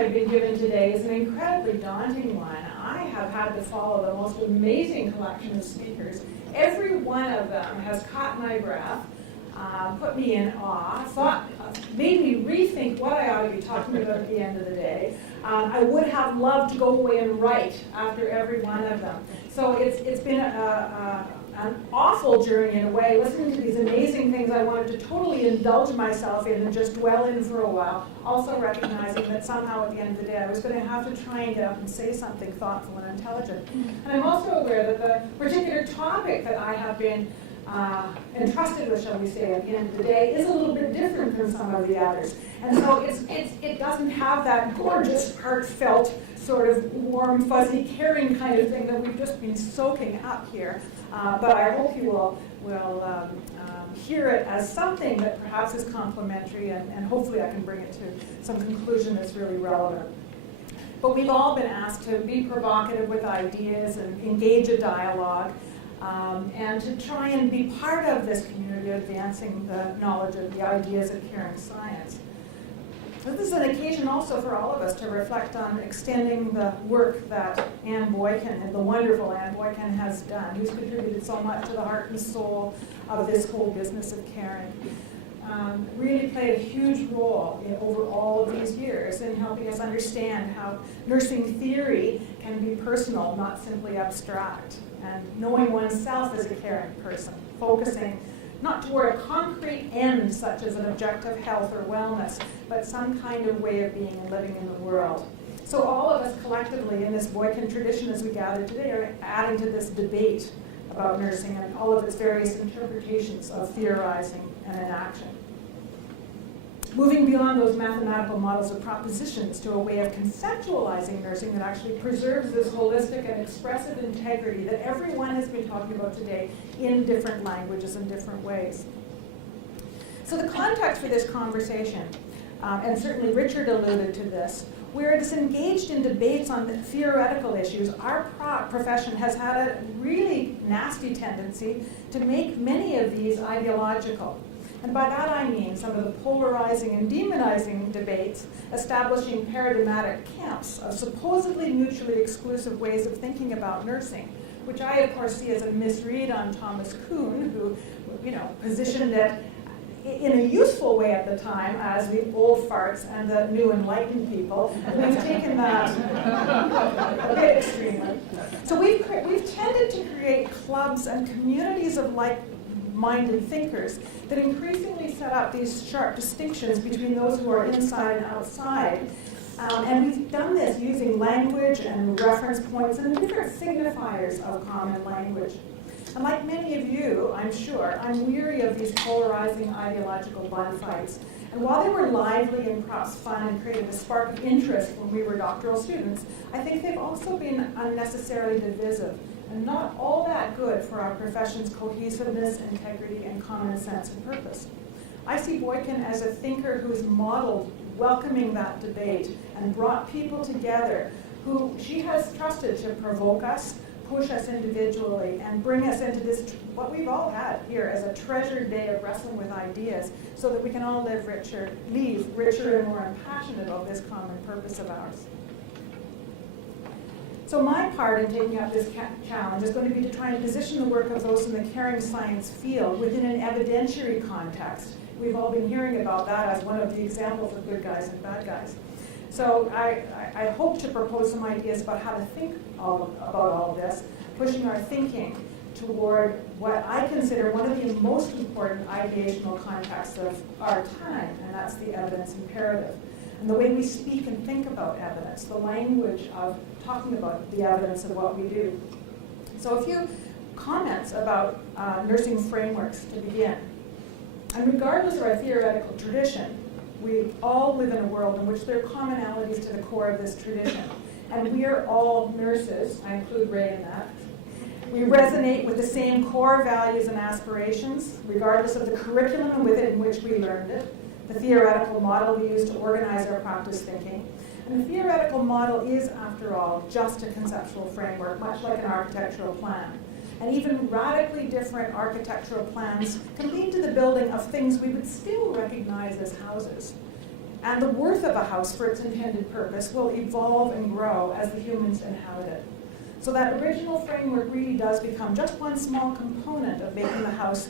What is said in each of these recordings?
I've been given today is an incredibly daunting one. I have had to follow the most amazing collection of speakers. Every one of them has caught my breath, put me in awe, made me rethink what I ought to be talking about at the end of the day. I would have loved to go away and write after every one of them. So it's been an awful journey in a way, listening to these amazing things I wanted to totally indulge myself in and just dwell in for a while, also recognizing that somehow at the end of the day I was going to have to try and get up and say something thoughtful and intelligent. And I'm also aware that the particular topic that I have been entrusted with, shall we say, at the end of the day, is a little bit different from some of the others. And so it doesn't have that gorgeous, heartfelt, sort of warm, fuzzy, caring kind of thing that we've just been soaking up here. But I hope you will hear it as something that perhaps is complementary, and hopefully I can bring it to some conclusion that's really relevant. But we've all been asked to be provocative with ideas and engage a dialogue. And to try and be part of this community advancing the knowledge of the ideas of caring science. So this is an occasion also for all of us to reflect on extending the work that Anne Boykin, the wonderful Anne Boykin, has done, who's contributed so much to the heart and soul of this whole business of caring. Really played a huge role over all of these years in helping us understand how nursing theory can be personal, not simply abstract, and knowing oneself as a caring person, focusing not toward a concrete end such as an objective health or wellness, but some kind of way of being and living in the world. So all of us collectively in this Boykin tradition as we gather today are adding to this debate about nursing and all of its various interpretations of theorizing and enaction. Moving beyond those mathematical models of propositions to a way of conceptualizing nursing that actually preserves this holistic and expressive integrity that everyone has been talking about today in different languages and different ways. So the context for this conversation, and certainly Richard alluded to this, where it is engaged in debates on the theoretical issues, our profession has had a really nasty tendency to make many of these ideological. And by that I mean some of the polarizing and demonizing debates establishing paradigmatic camps of supposedly mutually exclusive ways of thinking about nursing, which I, of course, see as a misread on Thomas Kuhn, who, positioned it in a useful way at the time as the old farts and the new enlightened people. And we've taken that a bit extremely. So we've tended to create clubs and communities of like-minded thinkers that increasingly set up these sharp distinctions between those who are inside and outside. And we've done this using language and reference points and different signifiers of common language. And like many of you, I'm sure, I'm weary of these polarizing ideological bun fights. And while they were lively and perhaps fun and created a spark of interest when we were doctoral students, I think they've also been unnecessarily divisive and not all that good for our profession's cohesiveness, integrity, and common sense and purpose. I see Boykin as a thinker who's modeled welcoming that debate and brought people together who she has trusted to provoke us, push us individually, and bring us into this, what we've all had here as a treasured day of wrestling with ideas so that we can all leave richer and more impassioned about this common purpose of ours. So my part in taking up this challenge is going to be to try and position the work of those in the caring science field within an evidentiary context. We've all been hearing about that as one of the examples of good guys and bad guys. So I hope to propose some ideas about how to think about all of this, pushing our thinking toward what I consider one of the most important ideational contexts of our time, and that's the evidence imperative. And the way we speak and think about evidence, the language of talking about the evidence of what we do. So a few comments about nursing frameworks to begin. And regardless of our theoretical tradition, we all live in a world in which there are commonalities to the core of this tradition. And we are all nurses, I include Ray in that. We resonate with the same core values and aspirations, regardless of the curriculum within which we learned it, the theoretical model we use to organize our practice thinking. And the theoretical model is, after all, just a conceptual framework, much like an architectural plan. And even radically different architectural plans can lead to the building of things we would still recognize as houses. And the worth of a house for its intended purpose will evolve and grow as the humans inhabit it. So that original framework really does become just one small component of making the house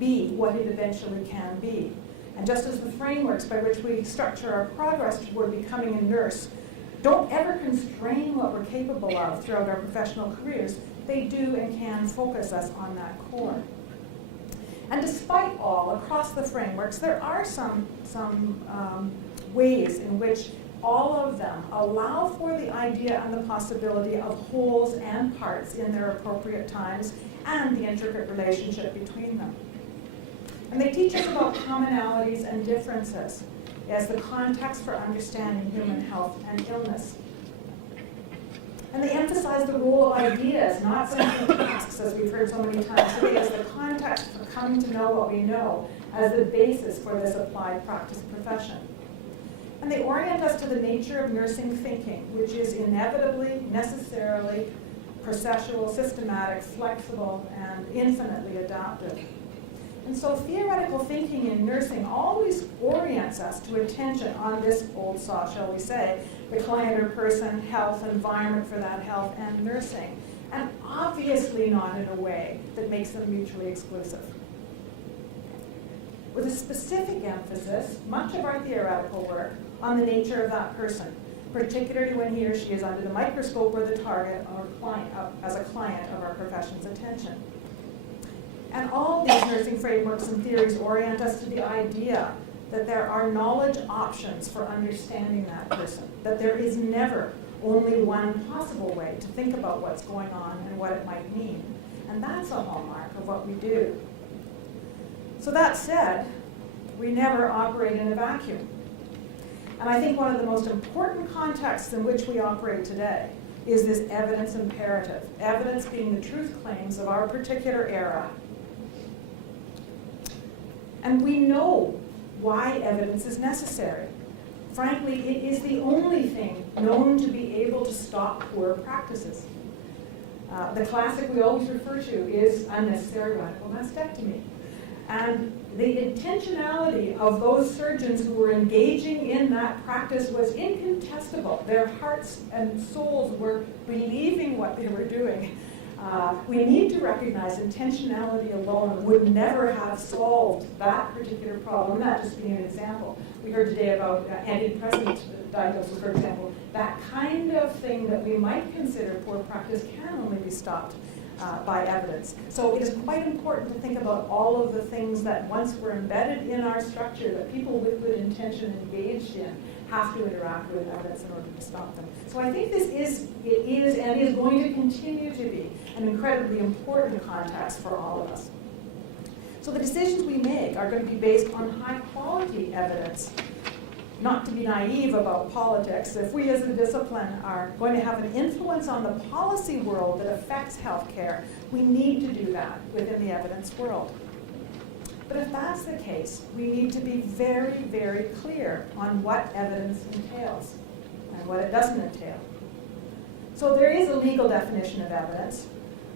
be what it eventually can be. And just as the frameworks by which we structure our progress toward becoming a nurse don't ever constrain what we're capable of throughout our professional careers, they do and can focus us on that core. And despite all, across the frameworks, there are some ways in which all of them allow for the idea and the possibility of wholes and parts in their appropriate times and the intricate relationship between them. And they teach us about commonalities and differences as the context for understanding human health and illness. And they emphasize the role of ideas, not simple tasks, as we've heard so many times today, as the context for coming to know what we know, as the basis for this applied practice profession. And they orient us to the nature of nursing thinking, which is inevitably, necessarily, processual, systematic, flexible, and infinitely adaptive. And so theoretical thinking in nursing always orients us to attention on this old saw, shall we say, the client or person, health, environment for that health, and nursing, and obviously not in a way that makes them mutually exclusive. With a specific emphasis, much of our theoretical work on the nature of that person, particularly when he or she is under the microscope or the target or client, as a client of our profession's attention. And all these nursing frameworks and theories orient us to the idea that there are knowledge options for understanding that person, that there is never only one possible way to think about what's going on and what it might mean. And that's a hallmark of what we do. So that said, we never operate in a vacuum. And I think one of the most important contexts in which we operate today is this evidence imperative, evidence being the truth claims of our particular era. And we know why evidence is necessary. Frankly, it is the only thing known to be able to stop poor practices. The classic we always refer to is unnecessary radical mastectomy. And the intentionality of those surgeons who were engaging in that practice was incontestable. Their hearts and souls were believing what they were doing. We need to recognize intentionality alone would never have solved that particular problem. That just being an example. We heard today about antidepressant diagnosis, for example. That kind of thing that we might consider poor practice can only be stopped by evidence. So it is quite important to think about all of the things that once were embedded in our structure that people with good intention engaged in have to interact with evidence in order to stop them. So I think it is and is going to continue to be an incredibly important context for all of us. So the decisions we make are going to be based on high quality evidence. Not to be naive about politics, if we as a discipline are going to have an influence on the policy world that affects healthcare, we need to do that within the evidence world. But if that's the case, we need to be very, very clear on what evidence entails and what it doesn't entail. So there is a legal definition of evidence,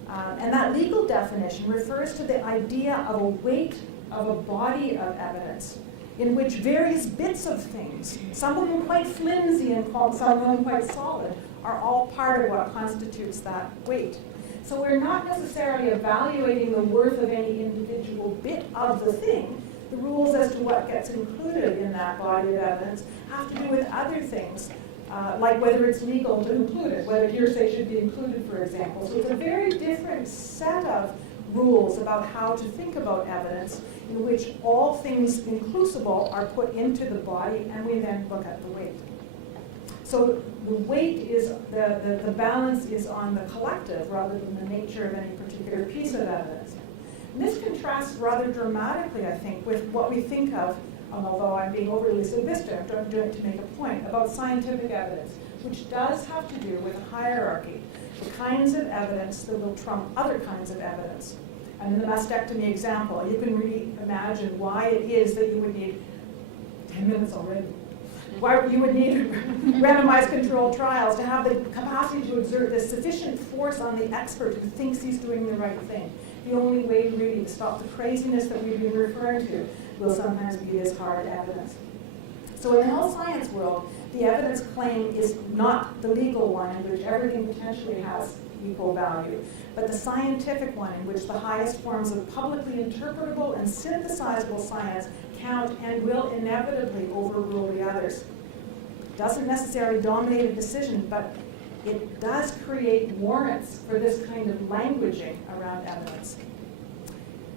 and that legal definition refers to the idea of a weight of a body of evidence in which various bits of things, some of them quite flimsy and some of them quite solid, are all part of what constitutes that weight. So we're not necessarily evaluating the worth of any individual bit of the thing. The rules as to what gets included in that body of evidence have to do with other things, like whether it's legal to include it, whether hearsay should be included, for example. So it's a very different set of rules about how to think about evidence in which all things inclusible are put into the body and we then look at the weight. So the weight is, the balance is on the collective rather than the nature of any particular piece of evidence. And this contrasts rather dramatically, I think, with what we think of, although I'm being overly simplistic, I'm doing it to make a point, about scientific evidence, which does have to do with a hierarchy, the kinds of evidence that will trump other kinds of evidence. And in the mastectomy example, you can really imagine why it is that you would need 10 minutes already. Why you would need randomized controlled trials to have the capacity to exert this sufficient force on the expert who thinks he's doing the right thing. The only way really to stop the craziness that we've been referring to will sometimes be this hard evidence. So in the health science world, the evidence claim is not the legal one in which everything potentially has equal value, but the scientific one in which the highest forms of publicly interpretable and synthesizable science count and will inevitably overrule the others. It doesn't necessarily dominate a decision, but it does create warrants for this kind of languaging around evidence.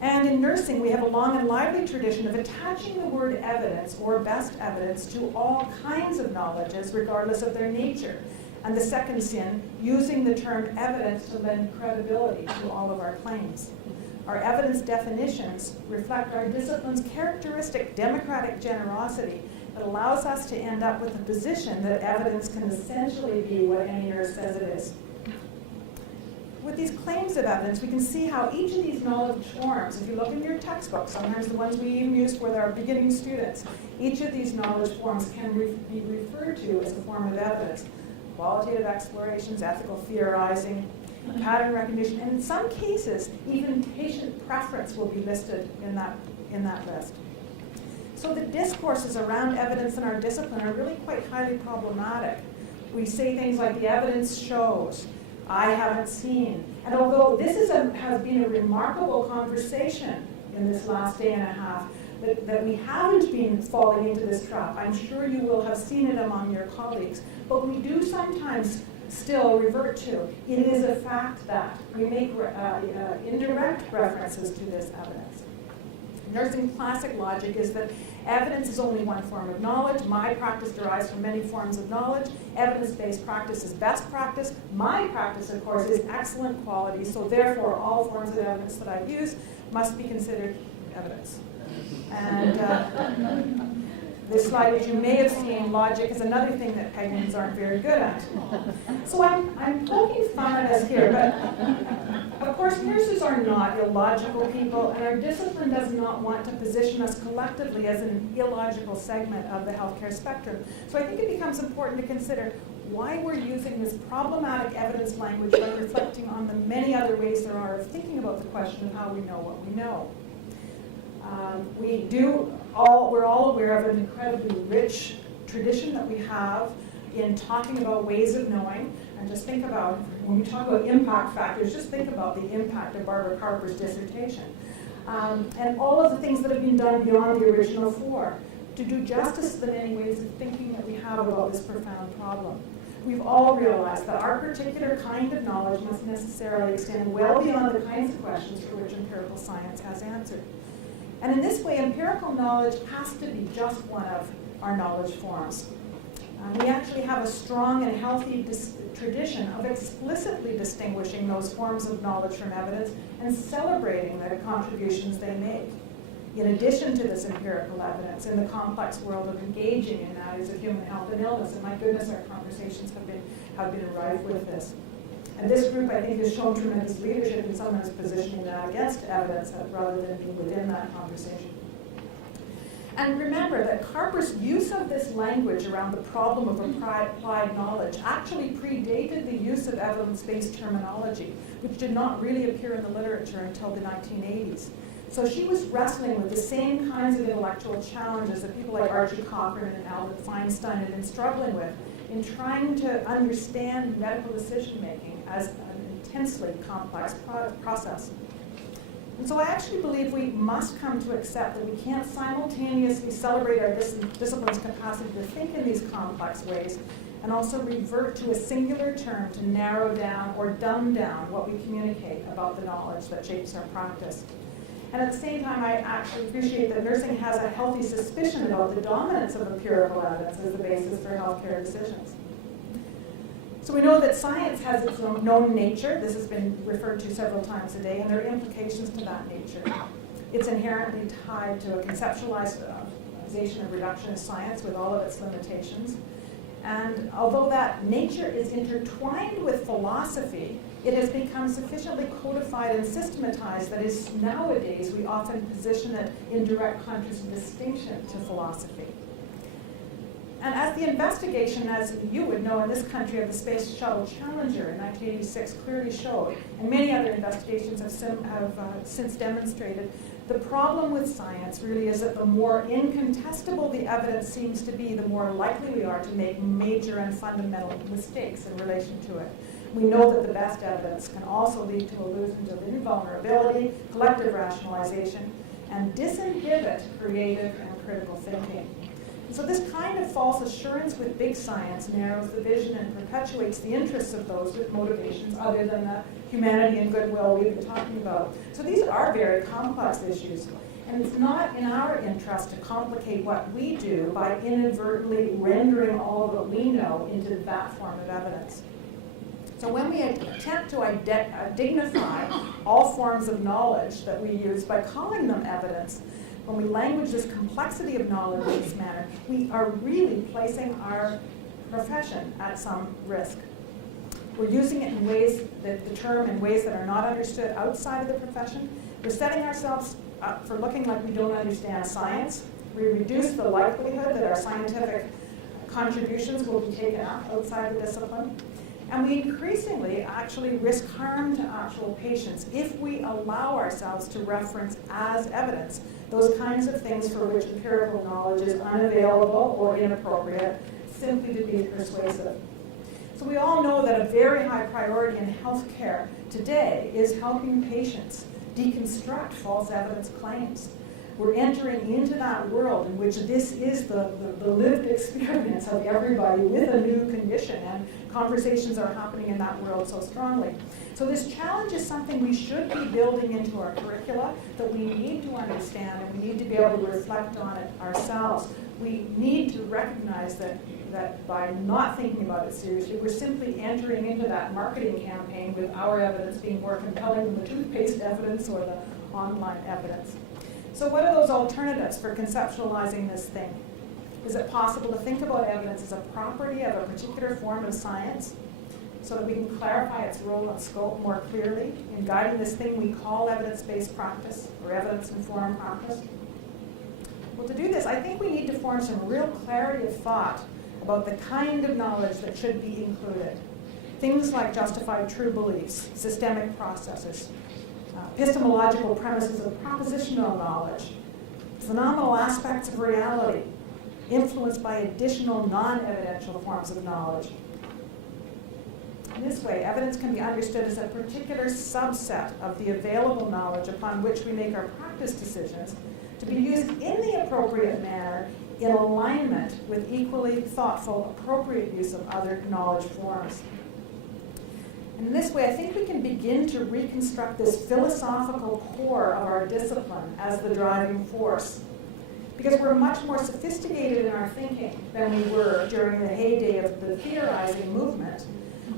And in nursing, we have a long and lively tradition of attaching the word evidence or best evidence to all kinds of knowledges, regardless of their nature. And the second sin, using the term evidence to lend credibility to all of our claims. Our evidence definitions reflect our discipline's characteristic democratic generosity that allows us to end up with a position that evidence can essentially be what any nurse says it is. With these claims of evidence, we can see how each of these knowledge forms, if you look in your textbooks, sometimes the ones we even use with our beginning students, each of these knowledge forms can be referred to as a form of evidence. Qualitative explorations, ethical theorizing, pattern recognition, and in some cases, even patient preference will be listed in that list. So the discourses around evidence in our discipline are really quite highly problematic. We say things like, the evidence shows, I haven't seen. And although this has been a remarkable conversation in this last day and a half, that we haven't been falling into this trap. I'm sure you will have seen it among your colleagues. But we do sometimes still revert to, it is a fact that. We make indirect references to this evidence. Nursing classic logic is that evidence is only one form of knowledge. My practice derives from many forms of knowledge. Evidence-based practice is best practice. My practice, of course, is excellent quality, so therefore all forms of evidence that I use must be considered evidence. And this slide, as you may have seen, logic is another thing that pagans aren't very good at. So I'm poking fun at us here, but of course nurses are not illogical people, and our discipline does not want to position us collectively as an illogical segment of the healthcare spectrum. So I think it becomes important to consider why we're using this problematic evidence language by reflecting on the many other ways there are of thinking about the question of how we know what we know. We're all aware of an incredibly rich tradition that we have in talking about ways of knowing. And just think about, when we talk about impact factors, just think about the impact of Barbara Carper's dissertation. And all of the things that have been done beyond the original four to do justice to the many ways of thinking that we have about this profound problem. We've all realized that our particular kind of knowledge must necessarily extend well beyond the kinds of questions for which empirical science has answered. And in this way, empirical knowledge has to be just one of our knowledge forms. We actually have a strong and healthy tradition of explicitly distinguishing those forms of knowledge from evidence and celebrating the contributions they make. In addition to this empirical evidence in the complex world of engaging in matters of human health and illness, and my goodness, our conversations have been rife with this. And this group, I think, has shown tremendous leadership in sometimes positioning that against evidence rather than being within that conversation. And remember that Carper's use of this language around the problem of applied knowledge actually predated the use of evidence-based terminology, which did not really appear in the literature until the 1980s. So she was wrestling with the same kinds of intellectual challenges that people like Archie Cochrane and Albert Feinstein had been struggling with in trying to understand medical decision-making as an intensely complex process. And so I actually believe we must come to accept that we can't simultaneously celebrate our discipline's capacity to think in these complex ways and also revert to a singular term to narrow down or dumb down what we communicate about the knowledge that shapes our practice. And at the same time, I actually appreciate that nursing has a healthy suspicion about the dominance of empirical evidence as the basis for healthcare decisions. So we know that science has its own known nature. This has been referred to several times today, and there are implications to that nature. It's inherently tied to a conceptualization of reductionist science with all of its limitations. And although that nature is intertwined with philosophy, it has become sufficiently codified and systematized that is nowadays we often position it in direct contradistinction to philosophy. And as the investigation, as you would know in this country, of the Space Shuttle Challenger in 1986 clearly showed, and many other investigations have since demonstrated, The problem with science really is that the more incontestable the evidence seems to be, the more likely we are to make major and fundamental mistakes in relation to it. We know that the best evidence can also lead to illusions of invulnerability, collective rationalization, and disinhibit creative and critical thinking. So this kind of false assurance with big science narrows the vision and perpetuates the interests of those with motivations other than the humanity and goodwill we've been talking about. So these are very complex issues, and it's not in our interest to complicate what we do by inadvertently rendering all of what we know into that form of evidence. So when we attempt to dignify all forms of knowledge that we use by calling them evidence, when we language this complexity of knowledge in this manner, we are really placing our profession at some risk. We're using it in ways that the term in ways that are not understood outside of the profession. We're setting ourselves up for looking like we don't understand science. We reduce the likelihood that our scientific contributions will be taken up outside the discipline. And we increasingly actually risk harm to actual patients if we allow ourselves to reference as evidence those kinds of things for which empirical knowledge is unavailable or inappropriate, simply to be persuasive. So we all know that a very high priority in healthcare today is helping patients deconstruct false evidence claims. We're entering into that world in which this is the lived experience of everybody with a new condition, and conversations are happening in that world so strongly. So this challenge is something we should be building into our curricula, that we need to understand, and we need to be able to reflect on it ourselves. We need to recognize that by not thinking about it seriously, we're simply entering into that marketing campaign with our evidence being more compelling than the toothpaste evidence or the online evidence. So what are those alternatives for conceptualizing this thing? Is it possible to think about evidence as a property of a particular form of science so that we can clarify its role and scope more clearly in guiding this thing we call evidence-based practice or evidence-informed practice? Well, to do this, I think we need to form some real clarity of thought about the kind of knowledge that should be included. Things like justified true beliefs, systemic processes, epistemological premises of propositional knowledge, phenomenal aspects of reality, influenced by additional non-evidential forms of knowledge. In this way, evidence can be understood as a particular subset of the available knowledge upon which we make our practice decisions to be used in the appropriate manner in alignment with equally thoughtful, appropriate use of other knowledge forms. In this way, I think we can begin to reconstruct this philosophical core of our discipline as the driving force. Because we're much more sophisticated in our thinking than we were during the heyday of the theorizing movement,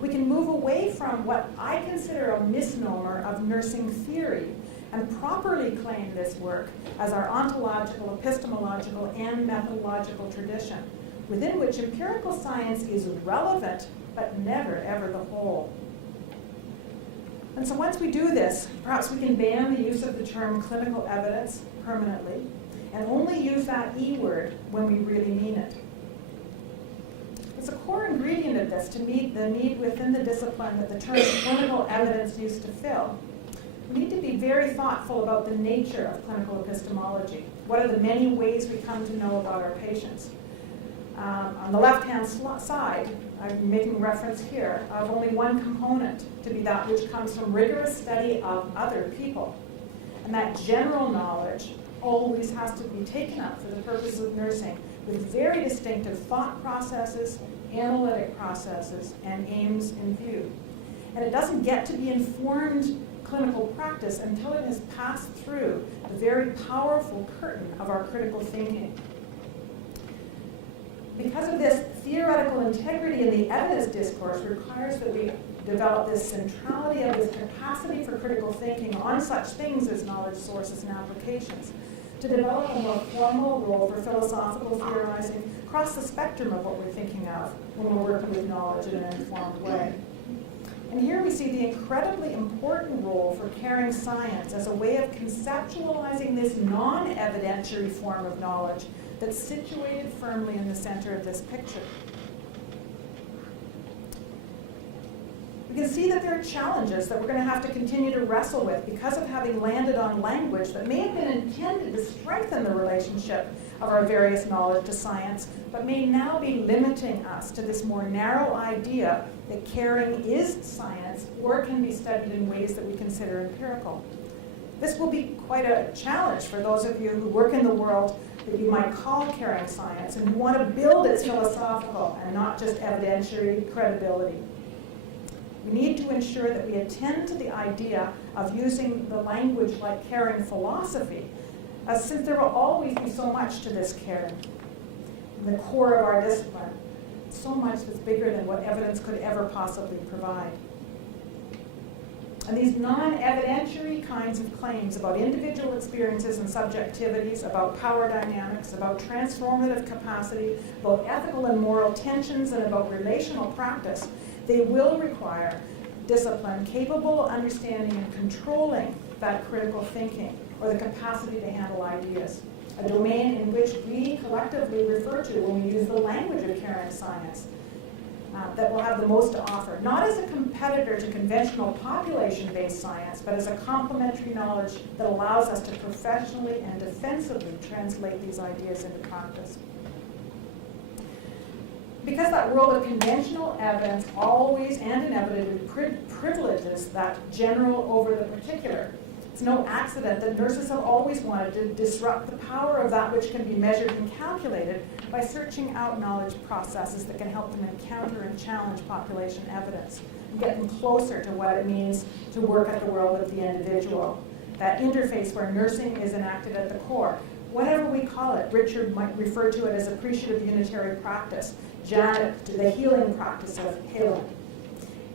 we can move away from what I consider a misnomer of nursing theory and properly claim this work as our ontological, epistemological, and methodological tradition, within which empirical science is relevant, but never, ever the whole. And so once we do this, perhaps we can ban the use of the term clinical evidence permanently, and only use that E word when we really mean it. It's a core ingredient of this to meet the need within the discipline that the term clinical evidence used to fill. We need to be very thoughtful about the nature of clinical epistemology. What are the many ways we come to know about our patients? On the left-hand side, I'm making reference here of only one component to be that which comes from rigorous study of other people. And that general knowledge always has to be taken up for the purpose of nursing with very distinctive thought processes, analytic processes, and aims in view. And it doesn't get to be informed clinical practice until it has passed through the very powerful curtain of our critical thinking. Because of this, theoretical integrity in the evidence discourse requires that we develop this centrality of this capacity for critical thinking on such things as knowledge sources and applications, to develop a more formal role for philosophical theorizing across the spectrum of what we're thinking of when we're working with knowledge in an informed way. And here we see the incredibly important role for caring science as a way of conceptualizing this non-evidentiary form of knowledge that's situated firmly in the center of this picture. can see that there are challenges that we're going to have to continue to wrestle with because of having landed on language that may have been intended to strengthen the relationship of our various knowledge to science, but may now be limiting us to this more narrow idea that caring is science or can be studied in ways that we consider empirical. This will be quite a challenge for those of you who work in the world that you might call caring science and who want to build its philosophical and not just evidentiary credibility. We need to ensure that we attend to the idea of using the language like caring philosophy, since there will always be so much to this caring, the core of our discipline, so much that's bigger than what evidence could ever possibly provide. And these non-evidentiary kinds of claims about individual experiences and subjectivities, about power dynamics, about transformative capacity, about ethical and moral tensions, and about relational practice, they will require discipline capable of understanding and controlling that critical thinking or the capacity to handle ideas, a domain in which we collectively refer to when we use the language of caring science. That will have the most to offer, not as a competitor to conventional population-based science, but as a complementary knowledge that allows us to professionally and defensively translate these ideas into practice. Because that world of conventional evidence always and inevitably privileges that general over the particular, it's no accident that nurses have always wanted to disrupt the power of that which can be measured and calculated by searching out knowledge processes that can help them encounter and challenge population evidence and get them closer to what it means to work at the world of the individual. That interface where nursing is enacted at the core. Whatever we call it, Richard might refer to it as appreciative unitary practice, Janet to the healing practice of healing.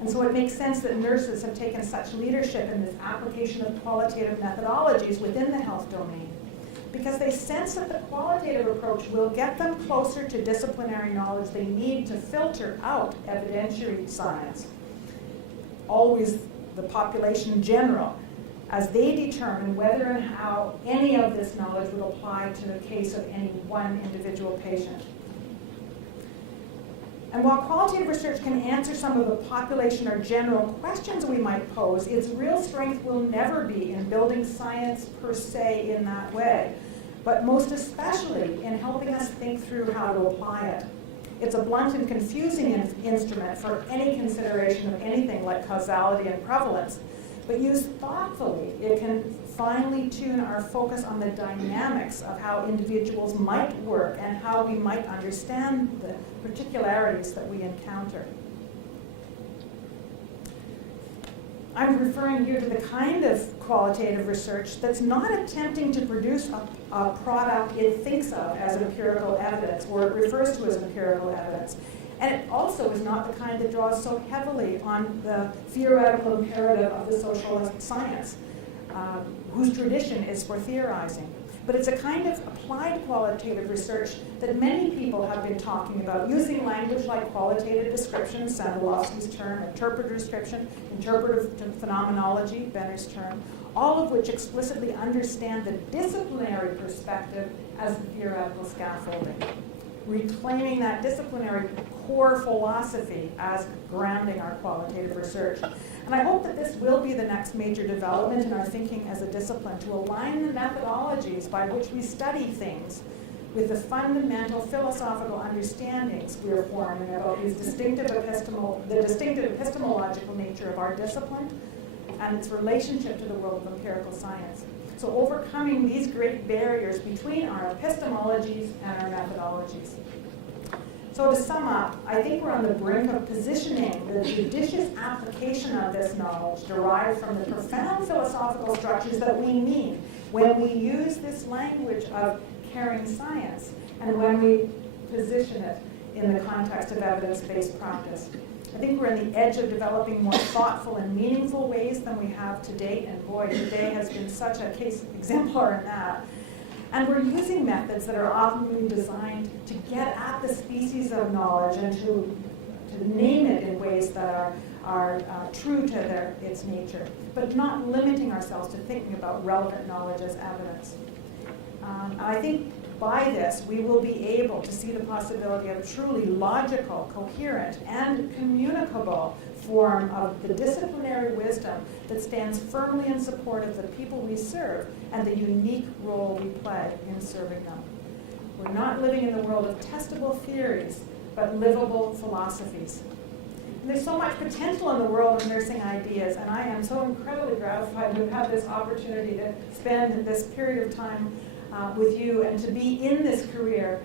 And so it makes sense that nurses have taken such leadership in this application of qualitative methodologies within the health domain, because they sense that the qualitative approach will get them closer to disciplinary knowledge they need to filter out evidentiary science, always the population in general, as they determine whether and how any of this knowledge will apply to the case of any one individual patient. And while qualitative research can answer some of the population or general questions we might pose, its real strength will never be in building science per se in that way, but most especially in helping us think through how to apply it. It's a blunt and confusing instrument for any consideration of anything like causality and prevalence, but used thoughtfully, it can finely tune our focus on the dynamics of how individuals might work and how we might understand the particularities that we encounter. I'm referring here to the kind of qualitative research that's not attempting to produce a product it thinks of as empirical evidence, or it refers to as empirical evidence. And it also is not the kind that draws so heavily on the theoretical imperative of the socialist science, whose tradition is for theorizing. But it's a kind of applied qualitative research that many people have been talking about, using language like qualitative description, Sandolowski's term, interpreter description, interpretive phenomenology, Benner's term, all of which explicitly understand the disciplinary perspective as the theoretical scaffolding, reclaiming that disciplinary core philosophy as grounding our qualitative research. And I hope that this will be the next major development in our thinking as a discipline, to align the methodologies by which we study things with the fundamental philosophical understandings we are forming about the distinctive epistemological nature of our discipline and its relationship to the world of empirical science. So overcoming these great barriers between our epistemologies and our methodologies. So to sum up, I think we're on the brink of positioning the judicious application of this knowledge derived from the profound philosophical structures that we mean when we use this language of caring science and when we position it in the context of evidence-based practice. I think we're on the edge of developing more thoughtful and meaningful ways than we have to date, and boy, today has been such a case exemplar in that. And we're using methods that are often designed to get at the species of knowledge and to name it in ways that are true to its nature, but not limiting ourselves to thinking about relevant knowledge as evidence. I think by this, we will be able to see the possibility of a truly logical, coherent, and communicable form of the disciplinary wisdom that stands firmly in support of the people we serve and the unique role we play in serving them. We're not living in the world of testable theories, but livable philosophies. And there's so much potential in the world of nursing ideas, and I am so incredibly gratified to have this opportunity to spend this period of time with you and to be in this career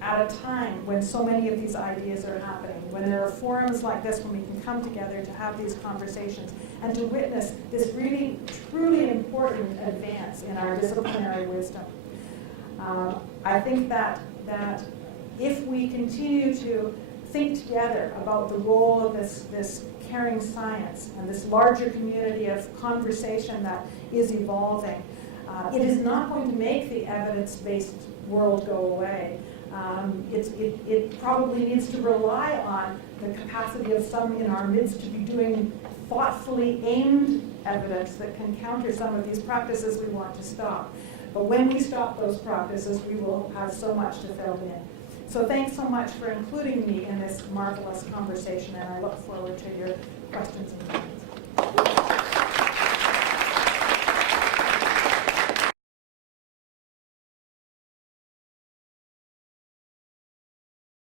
at a time when so many of these ideas are happening, when there are forums like this, when we can come together to have these conversations and to witness this really, truly important advance in our disciplinary wisdom. I think that if we continue to think together about the role of this caring science and this larger community of conversation that is evolving, it is not going to make the evidence-based world go away. It probably needs to rely on the capacity of some in our midst to be doing thoughtfully aimed evidence that can counter some of these practices we want to stop. But when we stop those practices, we will have so much to fill in. So thanks so much for including me in this marvelous conversation, and I look forward to your questions and comments.